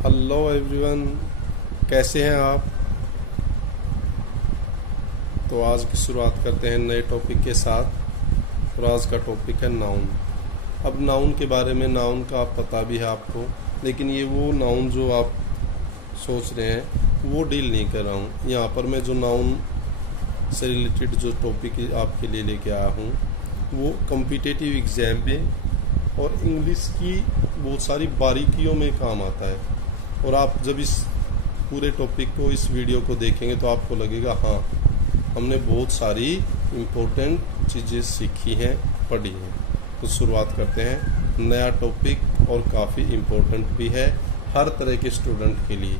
Hello everyone, कैसे हैं आप। तो आज की शुरुआत करते हैं नए टॉपिक के साथ। और आज का टॉपिक है नाउन। अब नाउन के बारे में, नाउन का आप पता भी है आपको, लेकिन ये वो नाउन जो आप सोच रहे हैं वो डील नहीं कर रहा हूँ। यहाँ पर मैं जो नाउन से रिलेटेड जो टॉपिक आपके लिए लेके आया हूँ वो कॉम्पिटिटिव एग्जाम में और इंग्लिश की बहुत सारी बारीकियों में काम आता है। और आप जब इस पूरे टॉपिक को, इस वीडियो को देखेंगे तो आपको लगेगा हाँ, हमने बहुत सारी इम्पोर्टेंट चीज़ें सीखी हैं, पढ़ी हैं। तो शुरुआत करते हैं। नया टॉपिक और काफ़ी इम्पोर्टेंट भी है हर तरह के स्टूडेंट के लिए।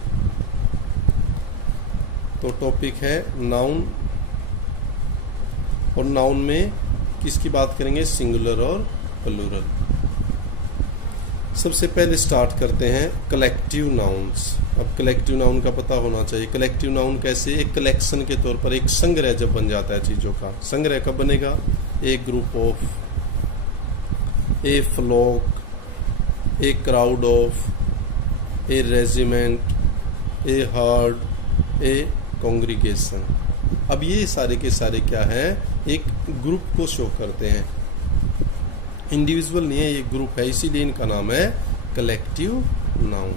तो टॉपिक है नाउन। और नाउन में किसकी बात करेंगे? सिंगुलर और प्लूरल। सबसे पहले स्टार्ट करते हैं कलेक्टिव नाउन्स। अब कलेक्टिव नाउन का पता होना चाहिए। कलेक्टिव नाउन कैसे? एक कलेक्शन के तौर पर, एक संग्रह जब बन जाता है चीजों का। संग्रह कब बनेगा? A group of, a flock, a crowd of, a regiment, a herd, a congregation. अब ये सारे के सारे क्या है? एक ग्रुप को शो करते हैं, इंडिविजुअल नहीं है, ये ग्रुप है, इसीलिए इनका नाम है कलेक्टिव नाउन।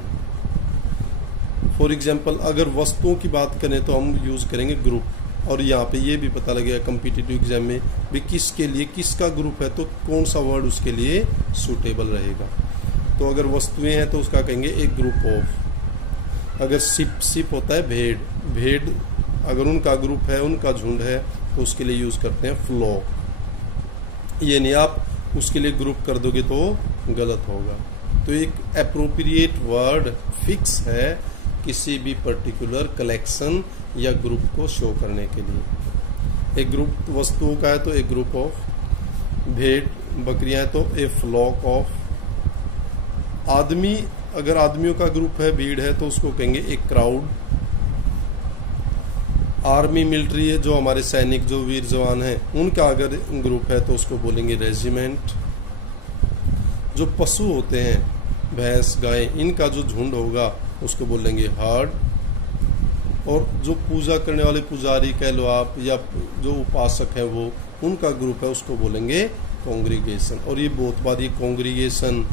फॉर एग्जाम्पल, अगर वस्तुओं की बात करें तो हम यूज करेंगे ग्रुप। और यहाँ पे ये भी पता लगेगा कॉम्पिटिटिव एग्जाम में भी किसके लिए, किसका ग्रुप है तो कौन सा वर्ड उसके लिए सूटेबल रहेगा। तो अगर वस्तुएं हैं तो उसका कहेंगे एक ग्रुप ऑफ। अगर सिप होता है भेड़, भेड़ अगर उनका ग्रुप है, उनका झुंड है तो उसके लिए यूज करते हैं फ्लॉक। ये नहीं आप उसके लिए ग्रुप कर दोगे तो गलत होगा। तो एक एप्रोप्रिएट वर्ड फिक्स है किसी भी पर्टिकुलर कलेक्शन या ग्रुप को शो करने के लिए। एक ग्रुप वस्तुओं का है तो एक ग्रुप ऑफ, भेड़ बकरियां है तो ए फ्लॉक ऑफ। आदमी, अगर आदमियों का ग्रुप है, भीड़ है तो उसको कहेंगे एक क्राउड। आर्मी मिलिट्री है, जो हमारे सैनिक, जो वीर जवान हैं, उनका अगर ग्रुप है तो उसको बोलेंगे रेजिमेंट। जो पशु होते हैं, भैंस गाय, इनका जो झुंड होगा उसको बोलेंगे हर्ड। और जो पूजा करने वाले पुजारी कह लो आप, या जो उपासक है वो, उनका ग्रुप है, उसको बोलेंगे कॉन्ग्रीगेशन। और ये बहुत बार ये कॉन्ग्रीगेशन,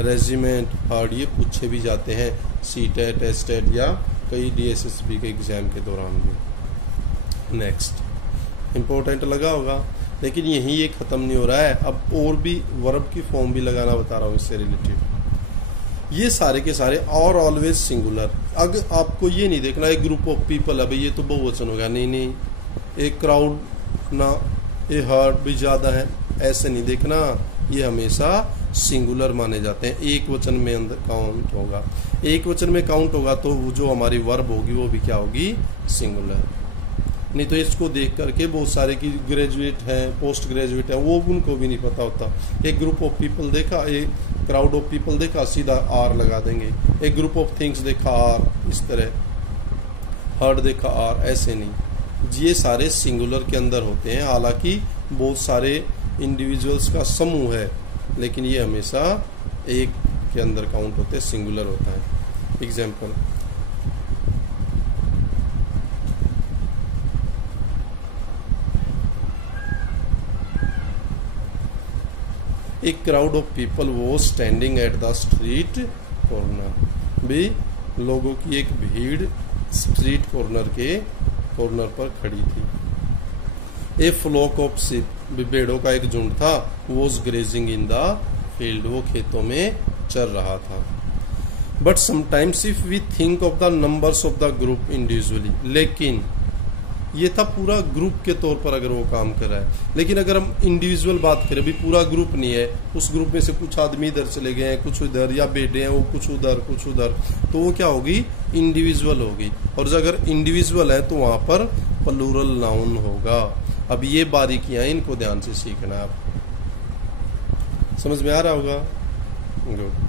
रेजिमेंट, हर्ड ये पूछे भी जाते हैं सीटेट, एस्टेट या कई DSSB के एग्जाम के दौरान भी। नेक्स्ट, इम्पोर्टेंट लगा होगा, लेकिन यही ये खत्म नहीं हो रहा है। अब और भी वर्ब की फॉर्म भी लगाना बता रहा हूँ इससे रिलेटेड। ये सारे के सारे और ऑलवेज सिंगुलर। अगर आपको ये नहीं देखना एक ग्रुप ऑफ पीपल है भाई ये तो बहुवचन होगा, नहीं नहीं, एक क्राउड ना, ए हर्ड भी ज्यादा है, ऐसे नहीं देखना। ये हमेशा सिंगुलर माने जाते हैं, एक वचन में अंदर काउंट होगा। एक वचन में काउंट होगा तो जो हमारी वर्ब होगी वो भी क्या होगी? सिंगुलर। नहीं तो इसको देख करके बहुत सारे की ग्रेजुएट हैं, पोस्ट ग्रेजुएट हैं, वो उनको भी नहीं पता होता। एक ग्रुप ऑफ पीपल देखा, एक क्राउड ऑफ पीपल देखा, सीधा आर लगा देंगे। एक ग्रुप ऑफ थिंग्स देखा, आर, इस तरह। हर्ड देखा, आर, ऐसे नहीं। ये सारे सिंगुलर के अंदर होते हैं। हालांकि बहुत सारे इंडिविजुअल्स का समूह है, लेकिन ये हमेशा एक के अंदर काउंट होते हैं, सिंगुलर होता है। एग्जाम्पल, एक क्राउड ऑफ पीपल वो standing at the street corner. भी लोगों की एक भीड़ स्ट्रीट कॉर्नर के कॉर्नर पर खड़ी थी। ए फ्लॉक ऑफ शिप, भेड़ों का एक झुंड था, was grazing in the field, वो खेतों में चर रहा था। But sometimes if we think of the numbers of the group individually, लेकिन ये था पूरा ग्रुप के तौर पर अगर वो काम कर रहा है। लेकिन अगर हम इंडिविजुअल बात करें, अभी पूरा ग्रुप नहीं है, उस ग्रुप में से कुछ आदमी इधर चले गए हैं, कुछ उधर, या बेटे हैं वो कुछ उधर कुछ उधर, तो वो क्या होगी? इंडिविजुअल होगी। और अगर इंडिविजुअल है तो वहां पर प्लूरल नाउन होगा। अब ये बारीकियां, इनको ध्यान से सीखना है। आप समझ में आ रहा होगा? Good.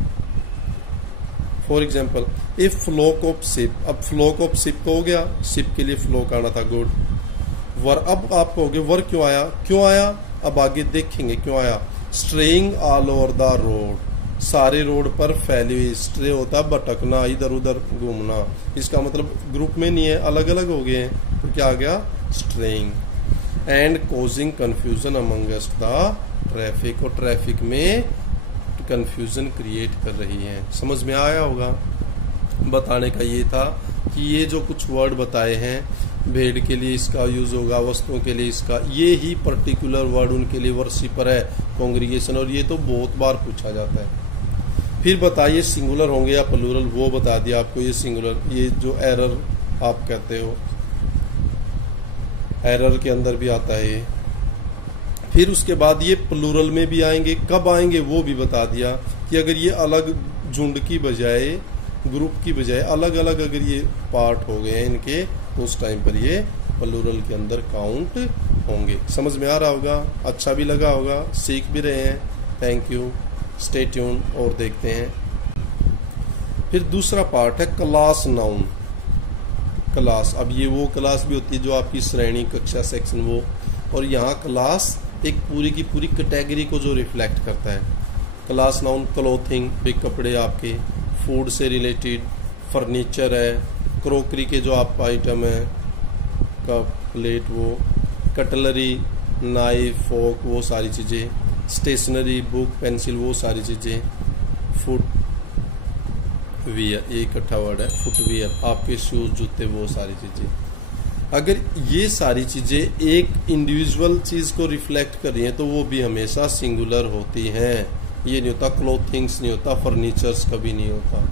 For example, a flock of sheep. अब फ्लॉक ऑफ शिप तो हो गया, शिप के लिए फ्लॉक आना था, गुड। वर, अब आप कहोगे वर क्यों आया? क्यों आया अब आगे देखेंगे क्यों आया। Straying all over the road, सारे रोड पर फैली हुई। स्ट्रे होता भटकना, इधर उधर घूमना। इसका मतलब ग्रुप में नहीं है, अलग अलग हो गए हैं, तो क्या आ गया straying. And causing confusion amongst the traffic, और ट्रैफिक में कंफ्यूजन क्रिएट कर रही है। समझ में आया होगा। बताने का ये था कि ये जो कुछ वर्ड बताए हैं, भेड़ के लिए इसका यूज होगा, वस्तुओं के लिए इसका, ये ही पर्टिकुलर वर्ड उनके लिए वर्शिपर है, कांग्रीगेशन, और ये तो बहुत बार पूछा जाता है। फिर बताइए सिंगुलर होंगे या प्लूरल, वो बता दिया आपको। ये सिंगुलर, ये जो एरर आप कहते हो, एरर के अंदर भी आता है ये। फिर उसके बाद ये प्लूरल में भी आएंगे, कब आएंगे वो भी बता दिया कि अगर ये अलग झुंड की बजाय, ग्रुप की बजाय अलग अलग अगर ये पार्ट हो गए इनके, तो उस टाइम पर ये प्लूरल के अंदर काउंट होंगे। समझ में आ रहा होगा, अच्छा भी लगा होगा, सीख भी रहे हैं। Thank you, stay tune. और देखते हैं फिर दूसरा पार्ट है क्लास नाउन। क्लास, अब ये वो क्लास भी होती है जो आपकी श्रेणी, कक्षा, सेक्शन, वो, और यहाँ क्लास एक पूरी की पूरी कैटेगरी को जो रिफ्लेक्ट करता है। क्लास नाउन क्लोथिंग, भी कपड़े आपके, फूड से रिलेटेड, फर्नीचर है, क्रोकरी के जो आप आइटम है, कप, प्लेट, वो, कटलरी, नाइफ, फोक, वो सारी चीज़ें, स्टेशनरी, बुक, पेंसिल, वो सारी चीज़ें, फुट वियर, ये इकट्ठा वर्ड है, फुटवियर, आपके शूज, जूते, वो सारी चीज़ें। अगर ये सारी चीज़ें एक इंडिविजुअल चीज़ को रिफ्लेक्ट कर रही हैं तो वो भी हमेशा सिंगुलर होती हैं। ये नहीं होता क्लोथिंग्स, नहीं होता फर्नीचर्स, कभी नहीं होता।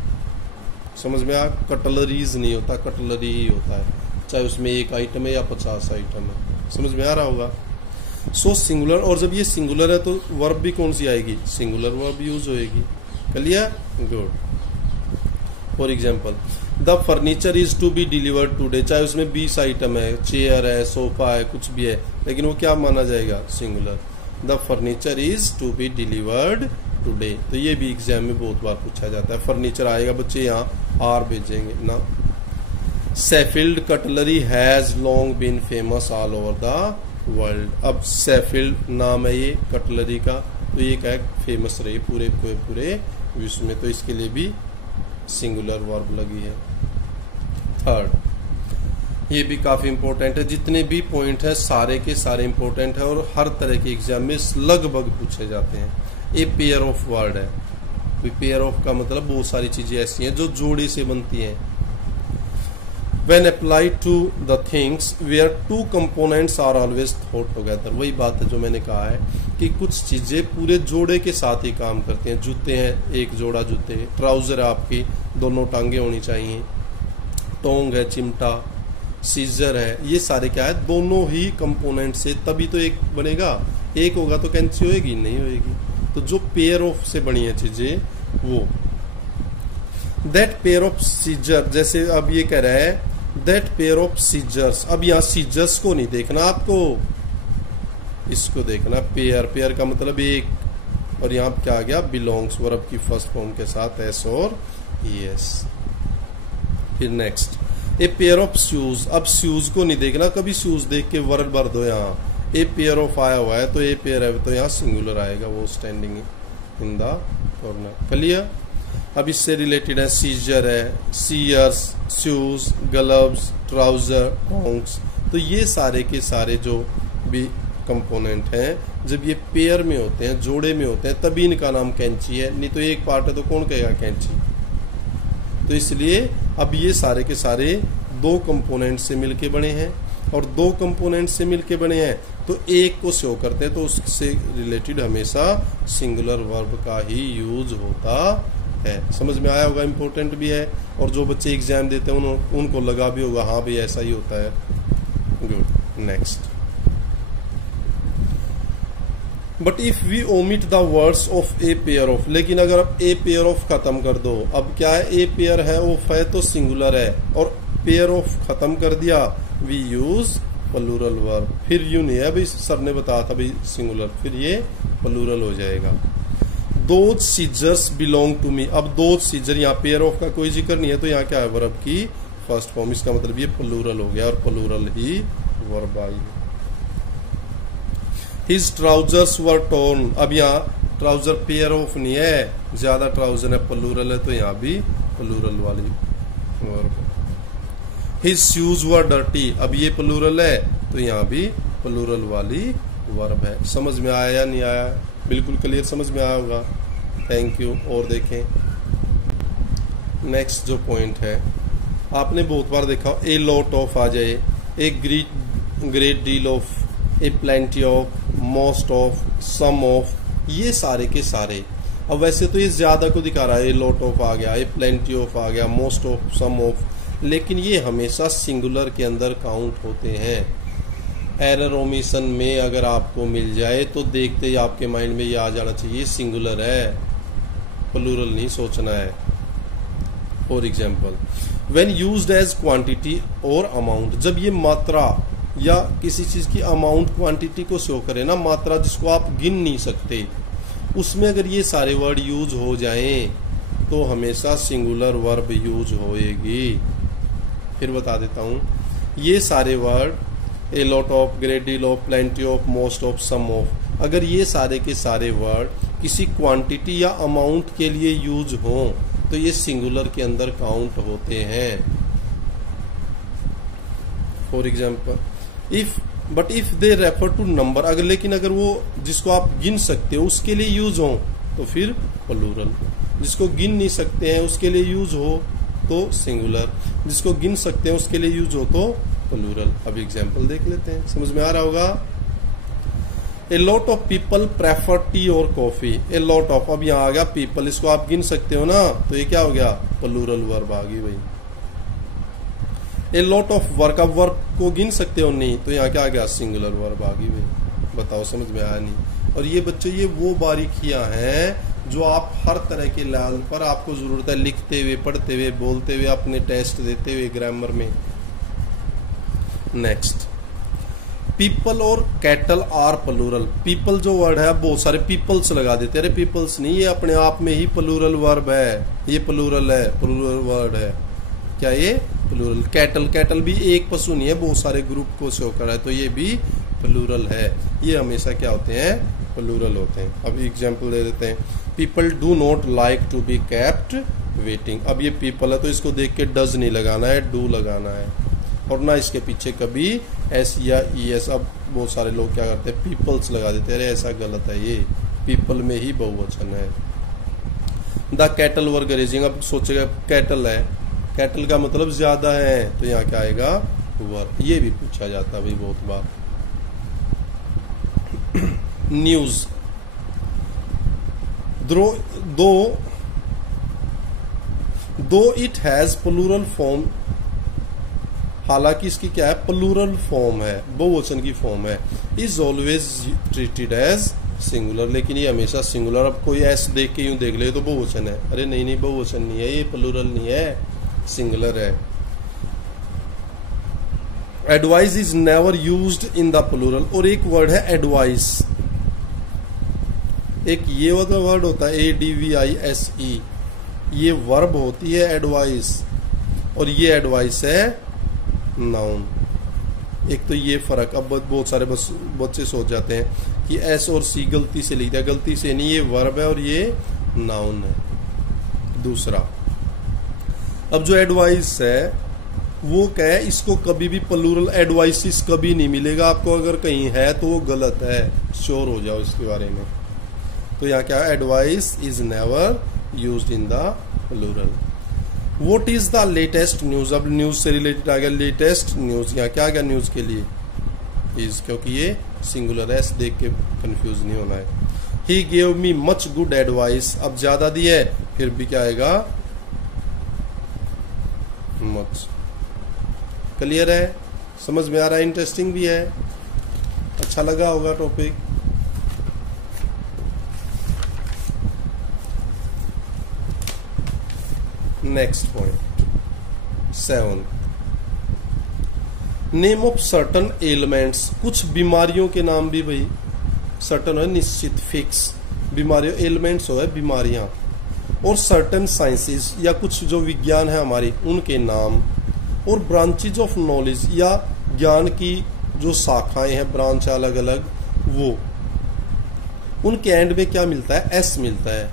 समझ में आ, कटलरीज नहीं होता, कटलरी ही होता है, चाहे उसमें एक आइटम है या 50 आइटम है। समझ में आ रहा होगा। सो सिंगुलर, और जब ये सिंगुलर है तो वर्ब भी कौन सी आएगी, सिंगुलर वर्ब यूज होएगी। Clear, good. For example, the furniture is to be delivered today, चाहे उसमें 20 आइटम है, चेयर है, सोफा है, कुछ भी है, लेकिन वो क्या माना जाएगा, singular. The furniture is to be delivered today, तो ये भी एग्जाम में बहुत बार पूछा जाता है। फर्नीचर आएगा, बच्चे यहाँ आर भेजेंगे ना। Sheffield cutlery has long been famous all over the world. अब सेफिल्ड नाम है ये कटलरी का, तो ये क्या है, फेमस रही पूरे विश्व में, तो इसके लिए भी सिंगुलर वर्ब लगी है। थर्ड, ये भी काफी इंपॉर्टेंट है, जितने भी पॉइंट है सारे के सारे इंपॉर्टेंट है और हर तरह के एग्जाम में लगभग पूछे जाते हैं। ए पेयर ऑफ वर्ड है। पेयर ऑफ का मतलब बहुत सारी चीजें ऐसी हैं जो जोड़े से बनती हैं। When applied to the things where two components are always thought together, वही बात है जो मैंने कहा है कि कुछ चीजें पूरे जोड़े के साथ ही काम करती हैं। जूते हैं, एक जोड़ा जूते, ट्राउजर है आपकी, दोनों टांगे होनी चाहिए, टोंग है, चिमटा, सीजर है, ये सारे क्या है, दोनों ही कंपोनेंट से तभी तो एक बनेगा। एक होगा तो कैंची होएगी, नहीं होएगी। तो जो पेयर ऑफ से बनी है चीजें, वो दैट पेयर ऑफ सीजर, जैसे अब ये कह रहा है दैट पेयर ऑफ सीजर्स। अब यहाँ सीजर्स को नहीं देखना आपको, इसको देखना, पेयर, पेयर का मतलब एक, और यहाँ क्या आ गया, बिलोंग्स, वर्ब की फर्स्ट फॉर्म के साथ एस और एस। फिर next, A pair of shoes. अब शूज को नहीं देखना, कभी शूज देख के वर्ड भर दो यहाँ। ए पेयर ऑफ आया हुआ है तो ए पेयर है तो यहाँ सिंगुलर आएगा, वो standing in the corner. Clear. अब इससे रिलेटेड है सीजर है, shears, shoes, gloves, trouser, tongs. तो ये सारे के सारे जो भी कंपोनेंट हैं, जब ये पेयर में होते हैं, जोड़े में होते हैं, तभी इनका नाम कैंची है, नहीं तो एक पार्ट है तो कौन कहेगा कैंची। तो इसलिए अब ये सारे के सारे दो कंपोनेंट से मिलके बने हैं, और दो कंपोनेंट से मिलके बने हैं तो एक को शो करते हैं, तो उससे रिलेटेड हमेशा सिंगुलर वर्ब का ही यूज होता है। समझ में आया होगा, इंपॉर्टेंट भी है, और जो बच्चे एग्जाम देते हैं उनको लगा भी होगा हाँ भाई ऐसा ही होता है। Good. Next, but if we omit the words of a pair of, लेकिन अगर आप ए पेयर ऑफ खत्म कर दो, अब क्या है, ए पेयर है, ऑफ है तो सिंगुलर है, और पेयर ऑफ खत्म कर दिया, वी यूज प्लूरल वर्ब। फिर यू नहीं है भाई, सर ने बताया था भाई सिंगुलर, फिर ये प्लूरल हो जाएगा। Those scissors belong to me. अब दोज सीजर, यहाँ पेयर ऑफ का कोई जिक्र नहीं है तो यहाँ क्या है, वर्ब की फर्स्ट फॉर्म, इसका मतलब ये प्लूरल हो गया और प्लूरल ही वर्ब आई। His trousers were torn. अब यहाँ ट्राउजर पेयर ऑफ नहीं है, ज्यादा ट्राउजर है, प्लूरल है, तो यहाँ भी प्लूरल वाली वर्ब। हिज शूज वर डर्टी, अब ये प्लूरल है तो यहाँ भी प्लूरल वाली वर्ब है। समझ में आया या नहीं आया? बिल्कुल क्लियर समझ में आया होगा। Thank you. और देखें नेक्स्ट जो पॉइंट है, आपने बहुत बार देखा ए लॉट ऑफ आ जाए, a great deal of, a plenty of, most of, some of, ये सारे के सारे। अब वैसे तो ये ज्यादा को दिखा रहा है, ए लॉट ऑफ आ गया, ए प्लेंटी ऑफ आ गया, मोस्ट ऑफ, सम ऑफ, लेकिन ये हमेशा सिंगुलर के अंदर काउंट होते हैं। एरर ओमिशन में अगर आपको मिल जाए तो देखते ही आपके माइंड में ये आ जाना चाहिए सिंगुलर है, प्लूरल नहीं सोचना है। For example when used as quantity और अमाउंट, जब ये मात्रा या किसी चीज की अमाउंट क्वांटिटी को शो करे ना, मात्रा जिसको आप गिन नहीं सकते, उसमें अगर ये सारे वर्ड यूज हो जाएं तो हमेशा सिंगुलर वर्ब यूज होएगी। फिर बता देता हूं, ये सारे word a lot of, great deal of, plenty of, most of, some of, अगर ये सारे के सारे वर्ड किसी क्वांटिटी या अमाउंट के लिए यूज हों तो ये सिंगुलर के अंदर काउंट होते हैं। For example if they refer to number, अगर लेकिन अगर वो जिसको आप गिन सकते हो उसके लिए यूज हो तो फिर प्लूरल, जिसको गिन नहीं सकते हैं उसके लिए यूज हो तो सिंगुलर, जिसको गिन सकते हैं उसके लिए यूज हो तो प्लूरल। अब एग्जाम्पल देख लेते हैं, समझ में आ रहा होगा। ए lot of people prefer tea और कॉफी, ए लॉट ऑफ, अब यहाँ आ गया पीपल, इसको आप गिन सकते हो ना, तो ये क्या हो गया, प्लूरल वर्ब आ गई भाई। ए लॉट ऑफ वर्क, अब वर्क को गिन सकते हो नहीं, तो यहाँ क्या आ गया, सिंगुलर वर्ब आ गई भाई। बताओ समझ में आया नहीं? और ये बच्चों ये वो बारीकियां हैं जो आप हर तरह के लेवल पर आपको जरूरत है, लिखते हुए, पढ़ते हुए, बोलते हुए, अपने टेस्ट देते हुए ग्रामर में। नेक्स्ट, पीपल और कैटल आर प्लूरल। पीपल जो वर्ड है बहुत सारे पीपल्स लगा देते, अरे पीपल्स नहीं, ये अपने आप में ही प्लूरल वर्ब है, ये प्लूरल है, प्लूरल वर्ड है। क्या ये प्लूरल? कैटल, कैटल भी एक पशु नहीं है, बहुत सारे ग्रुप को शो कर रहा है, तो ये भी प्लूरल है। ये हमेशा क्या होते हैं, प्लूरल होते हैं। अब एग्जाम्पल दे देते हैं, people do not like to be kept waiting. अब ये पीपल है तो इसको देख के डज नहीं लगाना है, डू लगाना है, और ना इसके पीछे कभी एस या ई एस। अब बहुत सारे लोग क्या करते हैं, पीपल्स लगा देते हैं, अरे ऐसा गलत है, ये पीपल में ही बहुवचन है। द कैटल वर ग्रेजिंग, अब सोचेगा कैटल है, कैटल का मतलब ज्यादा है, तो यहाँ क्या आएगा, वर। ये भी पूछा जाता है भाई बहुत बार। न्यूज, दो इट हैज प्लूरल फॉर्म, हालांकि इसकी क्या है, प्लूरल फॉर्म है, बहुवचन की फॉर्म है। Is always treated as singular, लेकिन ये हमेशा सिंगुलर। अब कोई ऐसे देख के यूं देख ले तो बहुवचन है, अरे नहीं नहीं बहुवचन नहीं है, ये प्लूरल नहीं है, सिंगुलर है। Advice is never used in the plural, और एक वर्ड है एडवाइस, एक ये वाला वर्ड होता है ADVISE, ये वर्ब होती है एडवाइस, और ये एडवाइस है नाउन। एक तो ये फर्क, अब बहुत सारे बच्चे सोच जाते हैं कि एस और सी गलती से लिखते हैं, गलती से नहीं, ये वर्ब है और ये नाउन है। दूसरा, अब जो एडवाइस है वो क्या है, इसको कभी भी प्लूरल एडवाइसिस कभी नहीं मिलेगा आपको, अगर कहीं है तो वो गलत है, श्योर हो जाओ इसके बारे में। तो यहाँ क्या है, advice is never used in the plural. What is the latest news, अब न्यूज से रिलेटेड आ गया लेटेस्ट न्यूज, यहाँ क्या आ गया न्यूज के लिए इज, क्योंकि ये सिंगुलर है, देख के कंफ्यूज नहीं होना है। He gave me much good advice, अब ज्यादा दी है फिर भी क्या आएगा, मच। क्लियर है, समझ में आ रहा है, इंटरेस्टिंग भी है, अच्छा लगा होगा topic. Next point 7, name of certain elements, कुछ बीमारियों के नाम भी भाई, सर्टन है निश्चित, फिक्स, बीमारियों, एलिमेंट्स हो है बीमारियां, और सर्टन साइंसेस या कुछ जो विज्ञान है हमारी उनके नाम, और ब्रांचेज ऑफ नॉलेज या ज्ञान की जो शाखाएं हैं, ब्रांच अलग अलग, वो। उनके एंड में क्या मिलता है, एस मिलता है।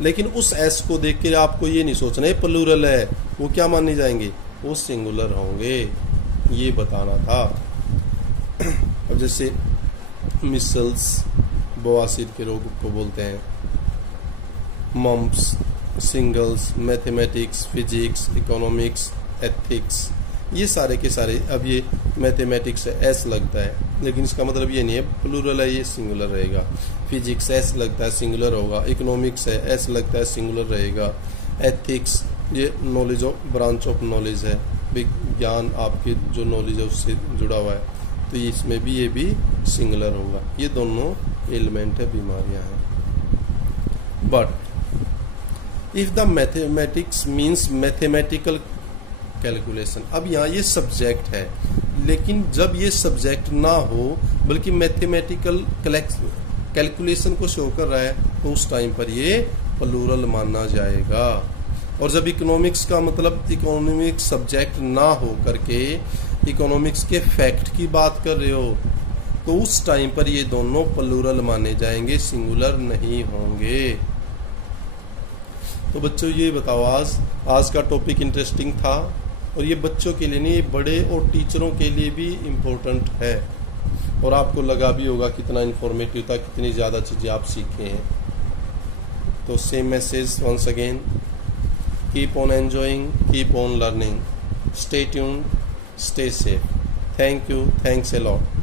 लेकिन उस एस को देख के आपको ये नहीं सोचना है प्लूरल है, वो क्या माने जाएंगे, वो सिंगुलर होंगे, ये बताना था। अब जैसे मिसल्स, बवासीर के रोग को बोलते हैं, mumps, singles, mathematics, physics, economics, ethics, ये सारे के सारे। अब ये मैथमेटिक्स है, एस लगता है, लेकिन इसका मतलब ये नहीं है प्लूरल है, ये सिंगुलर रहेगा। फिजिक्स एस लगता है, सिंगुलर होगा। इकोनॉमिक्स है, एस लगता है, सिंगुलर रहेगा। एथिक्स ये knowledge of, branch of knowledge है, विज्ञान आपकी जो नॉलेज है उससे जुड़ा हुआ है, तो इसमें भी ये भी सिंगुलर होगा। ये दोनों एलिमेंट है, बीमारियां हैं। But if the mathematics means mathematical calculation, अब यहाँ ये सब्जेक्ट है, लेकिन जब ये सब्जेक्ट ना हो बल्कि मैथमेटिकल कैलकुलेशन को शो कर रहा है, तो उस टाइम पर ये प्लूरल माना जाएगा। और जब इकोनॉमिक्स का मतलब इकोनॉमिक्स सब्जेक्ट ना हो करके इकोनॉमिक्स के फैक्ट की बात कर रहे हो, तो उस टाइम पर ये दोनों प्लूरल माने जाएंगे, सिंगुलर नहीं होंगे। तो बच्चों ये बताओ, आज का टॉपिक इंटरेस्टिंग था, और ये बच्चों के लिए नहीं, बड़े और टीचरों के लिए भी इम्पोर्टेंट है, और आपको लगा भी होगा कितना इन्फॉर्मेटिव था, कितनी ज़्यादा चीज़ें आप सीखे हैं। तो same message once again, keep on enjoying, keep on learning, stay tuned, stay safe. Thank you, thanks a lot.